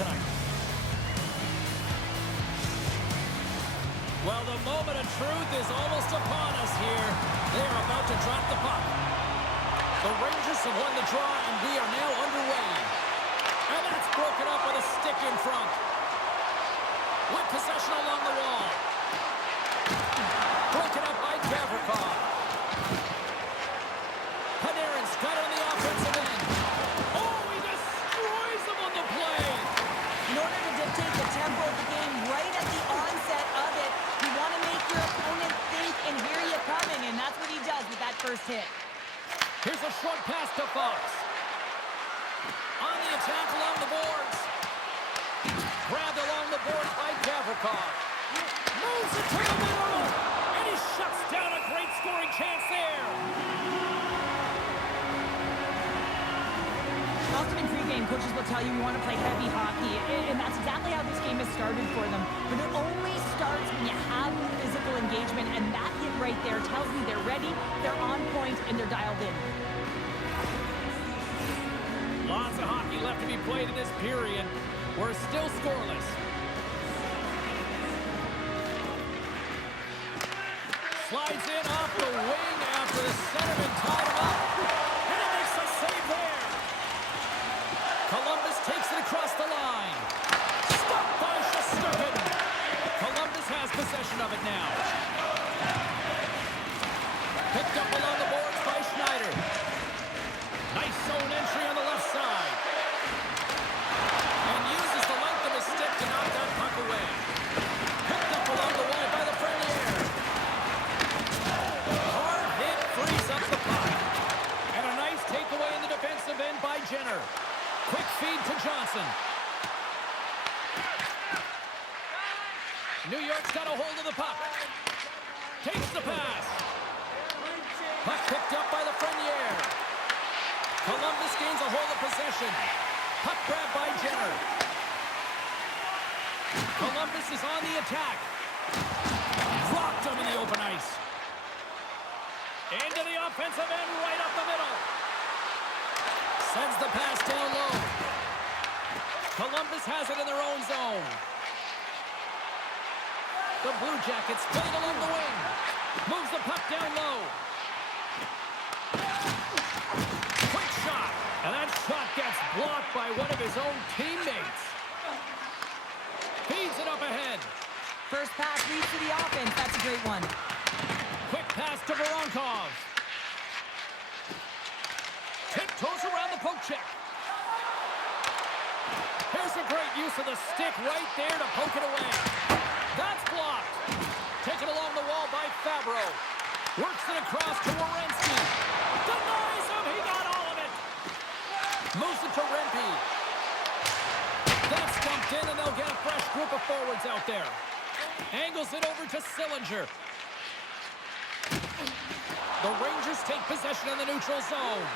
tonight. Well, the moment of truth is almost upon us here. They are about to drop the puck. The Rangers have won the draw, and we are now underway. And that's broken up with a stick in front. With possession along the wall. Broken up by Gavrikov. Panarin's got it on the offensive end. Oh, he destroys them on the play. In order to dictate the tempo of the game right at the onset of it, you want to make your opponent think and hear you coming, and that's what he does with that first hit. Here's a short pass to Fox. On the attack along the boards. Grabbed along the boards by Gavrikov. Moves it to the middle. And he shuts down a great scoring chance there. Often in pregame, coaches will tell you we want to play heavy hockey, and that's exactly how this game has started for them. But it only starts when you have physical engagement, and that hit right there tells me they're ready, they're on point, and they're dialed in. Lots of hockey left to be played in this period. We're still scoreless. Slides in off the wing after the centerman tied him up. And he makes a save there. Columbus takes it across the line. Stopped by Shesterkin. Columbus has possession of it now. Picked up along the boards by Schneider. Nice zone entry on the left side. And uses the length of his stick to knock that puck away. Picked up along the wall by the friendly air. Hard hit frees up the puck. And a nice takeaway in the defensive end by Jenner. Quick feed to Johnson. New York's got a hold of the puck. Takes the pass. Puck picked up by the Frenier. Columbus gains a hold of possession. Puck grabbed by Jenner. Columbus is on the attack. Dropped him in the open ice. Into the offensive end, right up the middle. Sends the pass down low. Columbus has it in their own zone. The Blue Jackets playing along the wing. Moves the puck down low. Quick shot. And that shot gets blocked by one of his own teammates. Feeds it up ahead. First pass leads to the offense. That's a great one. Quick pass to Voronkov. Tiptoes around the poke check. Here's a great use of the stick right there to poke it away. That's blocked. Taken along the wall by Fabro. Works it across to Werenski. Denies him. He got all of it. Moves it to Rempe. That's dumped in, and they'll get a fresh group of forwards out there. Angles it over to Sillinger. The Rangers take possession in the neutral zone.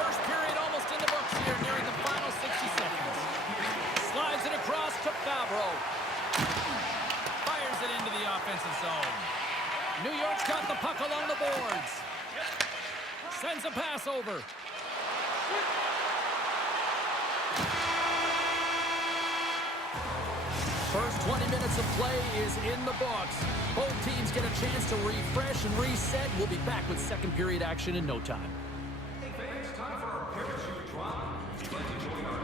First period almost in the books here, nearing the final 60 seconds. Slides it across to Fabro. Fires it into the offensive zone. New York's got the puck along the boards. Sends a pass over. First 20 minutes of play is in the books. Both teams get a chance to refresh and reset. We'll be back with second period action in no time. Hey fans, time for our parachute drop. If you'd like to join our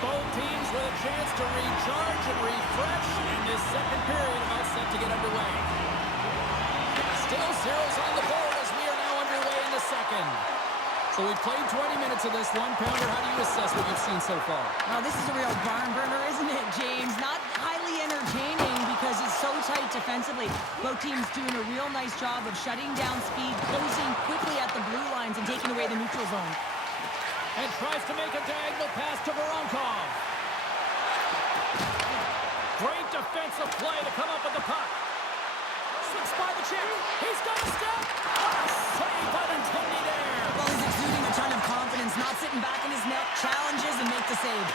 Both teams with a chance to recharge and refresh, and this second period about set to get underway. Still zeros on the board as we are now underway in the second. So we've played 20 minutes of this one. Pounder, how do you assess what you've seen so far? Well, this is a real barn burner, isn't it, James? Not highly entertaining because it's so tight defensively. Both teams doing a real nice job of shutting down speed, closing quickly at the blue lines, and taking away the neutral zone. And tries to make a diagonal pass to Voronkov. Great defensive play to come up with the puck. Slips by the check. He's got a step. What a save by the Tony there. Well, he's exuding a ton of confidence, not sitting back in his net, challenges and make the save.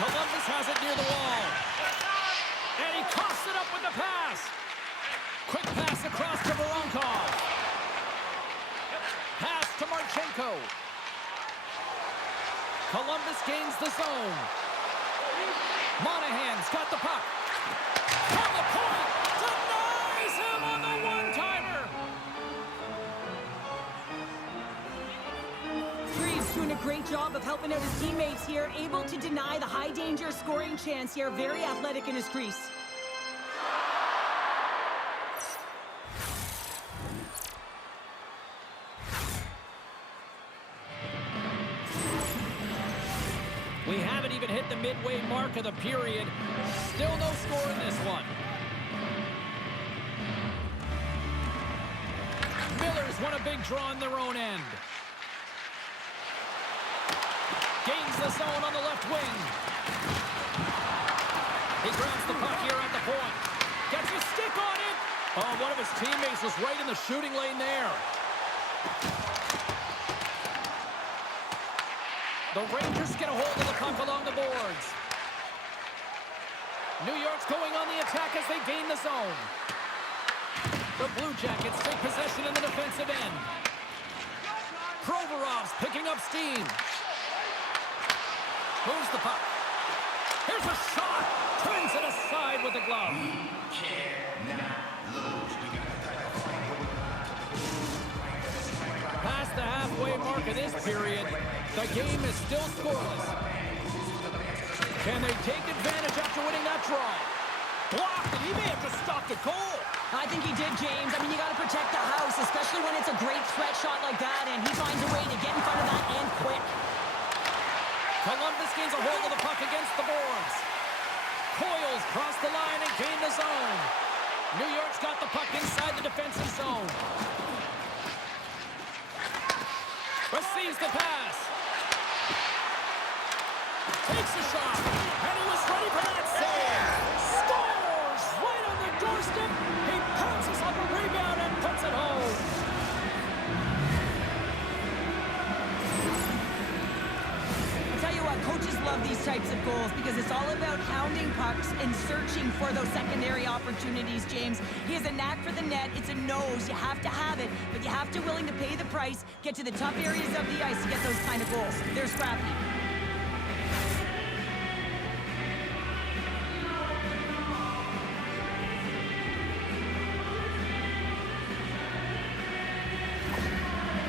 Columbus has it near the wall. And he coughs it up with the pass. Quick pass across to Voronkov. Pass to Kakko. Columbus gains the zone. Monahan's got the puck. From the point, denies him on the one-timer. Reeves doing a great job of helping out his teammates here, able to deny the high-danger scoring chance here. Very athletic in his crease. We haven't even hit the midway mark of the period. Still no score in this one. Miller's won a big draw on their own end. Gains the zone on the left wing. He grabs the puck here at the point. Gets a stick on it. Oh, one of his teammates was right in the shooting lane there. The Rangers get a hold of the puck along the boards. New York's going on the attack as they gain the zone. The Blue Jackets take possession in the defensive end. Provorov's picking up steam. Moves the puck. Here's a shot. Turns it aside with the glove. Past the halfway mark of this period, the game is still scoreless. Can they take advantage after winning that draw? Blocked, and he may have just stopped a goal. I think he did, James. I mean, you got to protect the house, especially when it's a great threat shot like that, and he finds a way to get in front of that and quick. Columbus gains a hold of the puck against the boards. Coils cross the line and gain the zone. New York's got the puck inside the defensive zone. Receives the pass. Takes the shot. And he was ready for that save. Scores right on the doorstep. He pounces on the rebound and puts it home. I'll tell you what, coaches love these types of goals because it's all about hounding pucks and searching for those secondary opportunities, James. He has a knack for the net. It's a nose. You have to have it, but you have to willing to pay the price, get to the tough areas of the ice to get those kind of goals. They're scrappy.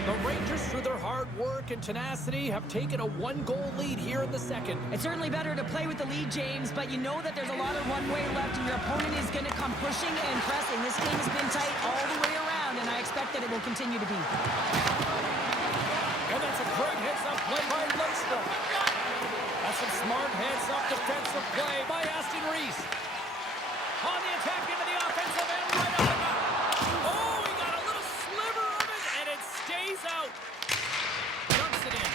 The Rangers, through their hard work and tenacity, have taken a one-goal lead here in the second. It's certainly better to play with the lead, James, but you know that there's a lot of one-way left, and your opponent is going to come pushing and pressing. This game has been tight all the way around, and I expect that it will continue to be. And that's a great heads-up play by Lundstrom. That's some smart heads-up defensive play by Aston Reese. On the attack into the offensive end, right on the net. Oh, he got a little sliver of it, and it stays out. Dumps it in.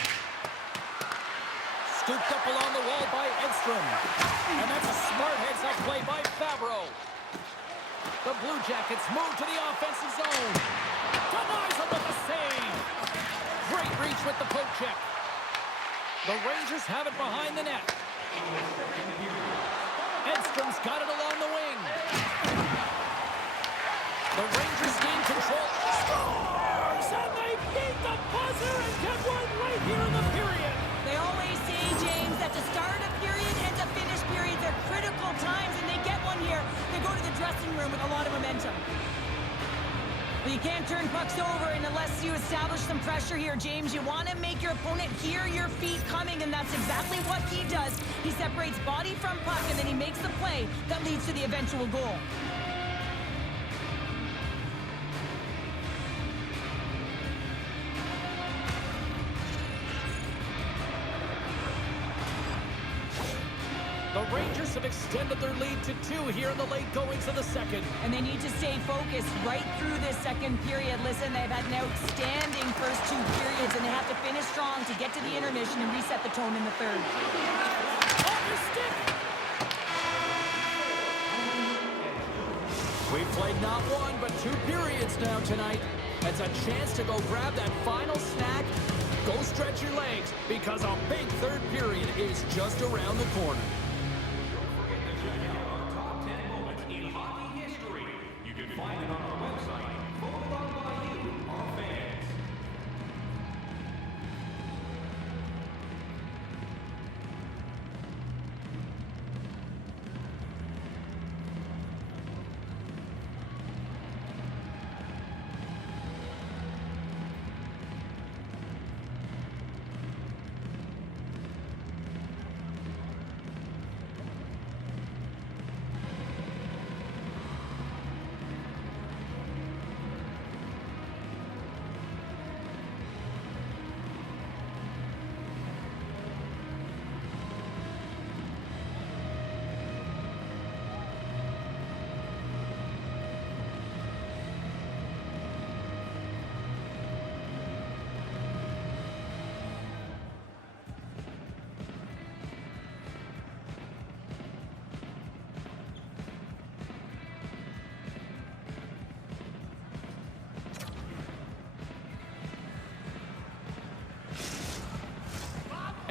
Scooped up along the wall by Edstrom. And that's a smart heads-up play by Fabro. The Blue Jackets move to the offensive zone. Denies him with a save. Great reach with the poke check. The Rangers have it behind the net. Edstrom's got it along the wing. The Rangers gain control. Scores! And they beat the buzzer and get one right here in the period. They always say, James, that to start a period and to finish periods are critical times, and they get one here. They go to the dressing room with a lot of momentum. But you can't turn pucks over unless you establish some pressure here, James. You want to make your opponent hear your feet coming, and that's exactly what he does. He separates body from puck, and then he makes the play that leads to the eventual goal. The Rangers have extended their lead to 2 here in the late goings of the second. And they need to stay focused right through this second period. Listen, they've had an outstanding first 2 periods, and they have to finish strong to get to the intermission and reset the tone in the third. Off his stick! We've played not 1, but 2 periods now tonight. It's a chance to go grab that final snack. Go stretch your legs, because a big third period is just around the corner.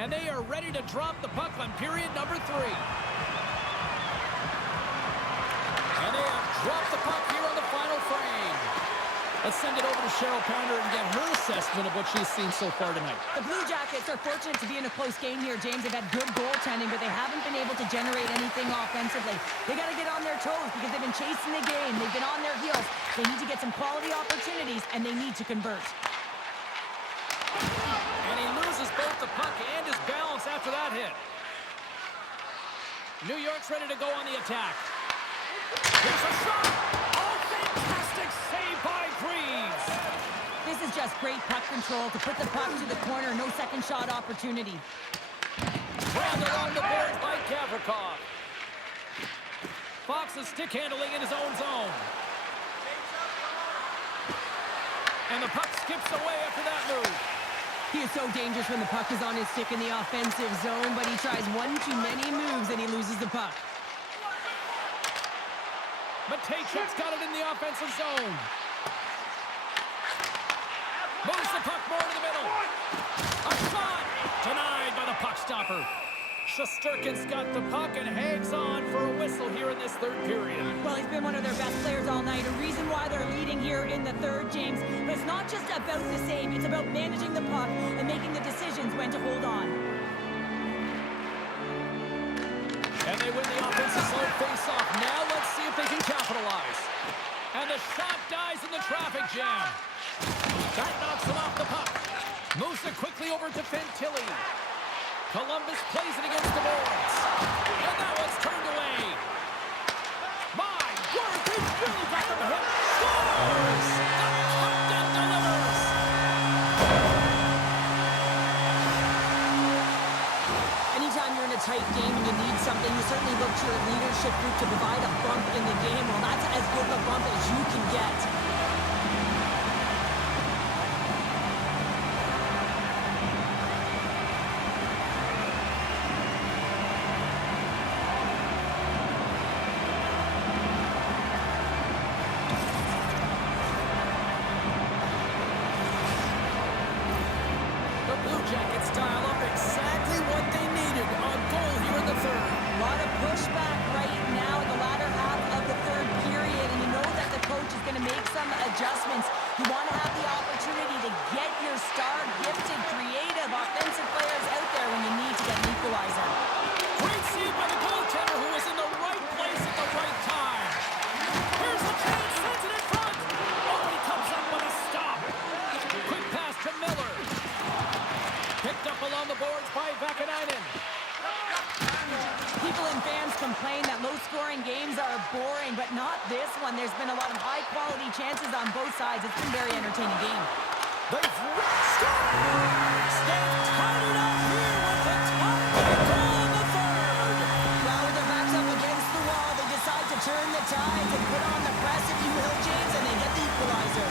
And they are ready to drop the puck on period number 3. And they have dropped the puck here on the final frame. Let's send it over to Cheryl Pounder and get her assessment of what she's seen so far tonight. The Blue Jackets are fortunate to be in a close game here, James. They've had good goaltending, but they haven't been able to generate anything offensively. They got to get on their toes because they've been chasing the game. They've been on their heels. They need to get some quality opportunities, and they need to convert. And he loses both the puck and his balance after that hit. New York's ready to go on the attack. Here's a shot! Oh, fantastic save by Greaves! This is just great puck control to put the puck to the corner. No second shot opportunity. Grabbed along the boards by Gavrikov. Fox's stick handling in his own zone. And the puck skips away after that move. He is so dangerous when the puck is on his stick in the offensive zone, but he tries one too many moves and he loses the puck. Matejchuk's got it in the offensive zone. Moves the puck more to the middle. A shot! Denied by the puck stopper. Shesterkin's got the puck and hangs on for a whistle here in this third period. Well, he's been one of their best players all night. A reason why they're leading here in the third, James. But it's not just about the save. It's about managing the puck and making the decisions when to hold on. And they win the offensive zone face-off. Now let's see if they can capitalize. And the shot dies in the traffic jam. That knocks him off the puck. Moves it quickly over to Fantilli. Columbus plays it against the boards. And that one's turned away. My word, they really got them hit. Scores! The captain delivers! Anytime you're in a tight game and you need something, you certainly look to your leadership group to provide a bump in the game. Well, that's as good of a bump as you can get. Jackets dial up exactly what they needed on goal here in the third. A lot of pushback right now in the latter half of the third period, and you know that the coach is going to make some adjustments. You want to have the opportunity to get your star, gifted, creative, offensive players out there when you need to get an equalizer. Great save by the goaltender who was in the right place at the right time. Here's the chance, sends it in front. Oh, he comes up with a stop. Quick pass to Miller. Picked up along the boards by Vakanainen. People and fans complain that low-scoring games are boring, but not this one. There's been a lot of high-quality chances on both sides. It's been a very entertaining game. They've scores! They've tied it up here with the tie-break goal in the third. Well, with their backs up against the wall, they decide to turn the tides and put on the press, if you will, James, and they get the equalizer.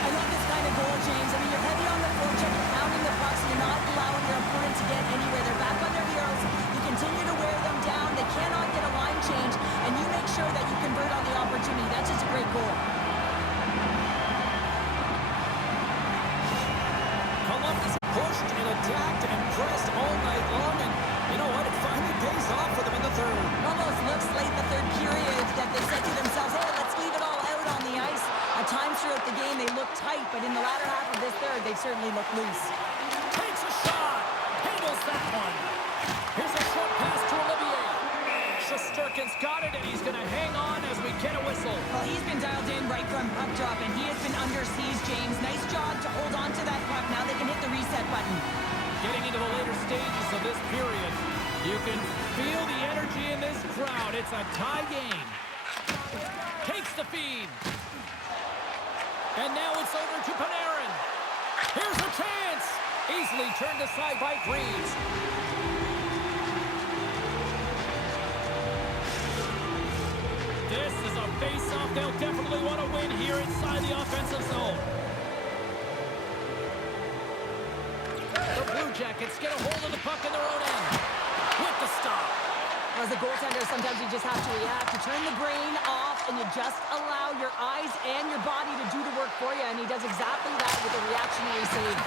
I love this kind of goal, James. I mean, you're heavy on the forecheck, you're pounding the pucks, and you're not allowing your opponent to get anywhere. They're back on their heels. You continue to wear them down. They cannot get a line change, and you make sure that you convert on the opportunity. That's just a great goal. Columbus pushed and attacked and pressed all night long, and you know what? It finally pays off for them in the third. It almost looks late in the third period that they said to themselves, hey, let's leave it all out on the ice. At times throughout the game, they look tight, but in the latter half of this third, they've certainly looked loose. Takes a shot. Handles that one. Here's a short pass to Olivier. Shesterkin's got it, and he's going to hang on as we get a whistle. Well, he's been dialed in right from puck drop, and he has been under siege, James. Nice job to hold on to that puck. Now they can hit the reset button. Getting into the later stages of this period, you can feel the energy in this crowd. It's a tie game. Takes the feed. And now it's over to Panarin. Here's a chance. Easily turned aside by Greaves. This is a face-off they'll definitely want to win here inside the offensive zone. The Blue Jackets get a hold of the puck in their own end. With the stop. As a goaltender, sometimes you just have to react. You turn the brain off, and you just allow your eyes and your body to do the work for you, and he does exactly that with a reactionary save.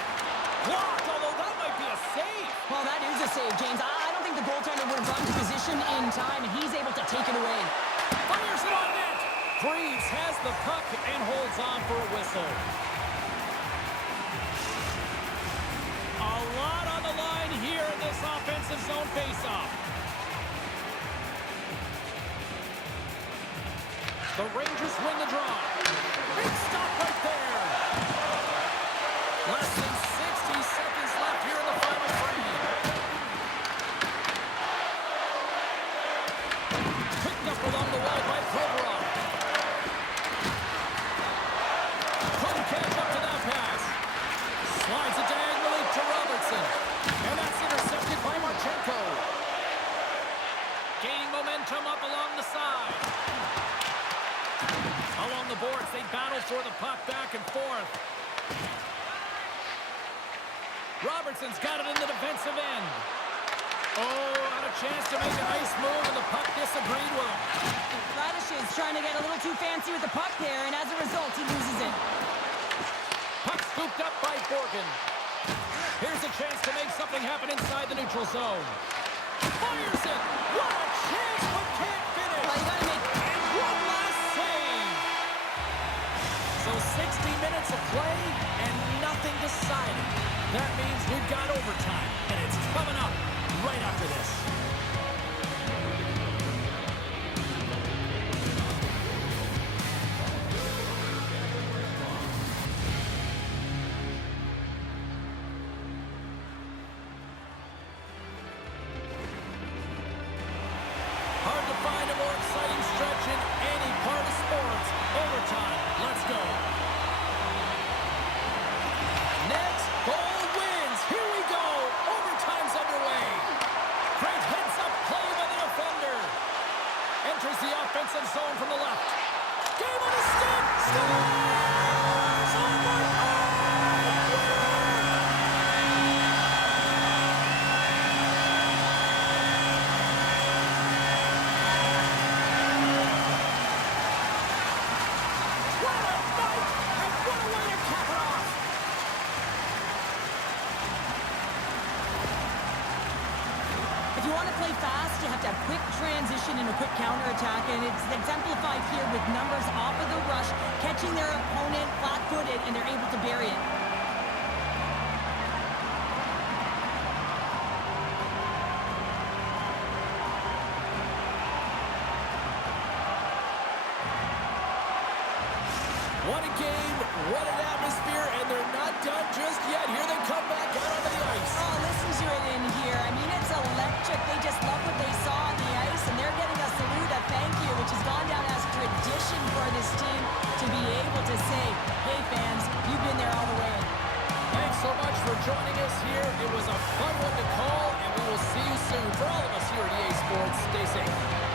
Blocked, although that might be a save. Well, that is a save, James. I don't think the goaltender would have gotten to position in time, and he's able to take it away. Fires it on net. Freeze has the puck and holds on for a whistle. A lot on the line here in this offensive zone faceoff. The Rangers win the draw. Big stop right there. Less than 60 seconds left here in the final frame. Picked up along the wall by Provorov. Couldn't catch up to that pass. Slides it diagonally to Robertson. And that's intercepted by Marchenko. Gaining momentum up along the side. Along the boards, they battle for the puck back and forth. Robertson's got it in the defensive end. Oh, had a chance to make a nice move, and the puck disagreed with him. Radish is trying to get a little too fancy with the puck there, and as a result, he loses it. Puck scooped up by Borgen. Here's a chance to make something happen inside the neutral zone. Fires it! What a chance, but can't finish! Well, you gotta make... And one last save! So 60 minutes of play and nothing decided. That means we've got overtime, and it's coming up right after this. Hard to find a more exciting stretch in any part of sports. Overtime. Let's go. Next, goal wins. Here we go. Overtime's underway. Great heads-up play by the defender. Enters the offensive zone from the left. Game on a stick. Scores! Oh, my God! What a night! And what a way to cap it off! If you want to play fast, you have to have quick transition and a quick counterattack, and it's exemplified here with numbers off of the rush, catching their opponent flat-footed, and they're able to bury it. What a game, what an atmosphere, and they're not done just yet. Here they come back out onto the ice. Oh, listen to it in here. I mean, it's electric. They just love what they saw on the ice, and they're getting a salute, a thank you, which has gone down as tradition for this team to be able to say, hey, fans, you've been there all the way. Thanks so much for joining us here. It was a fun one to call, and we will see you soon. For all of us here at EA Sports, stay safe.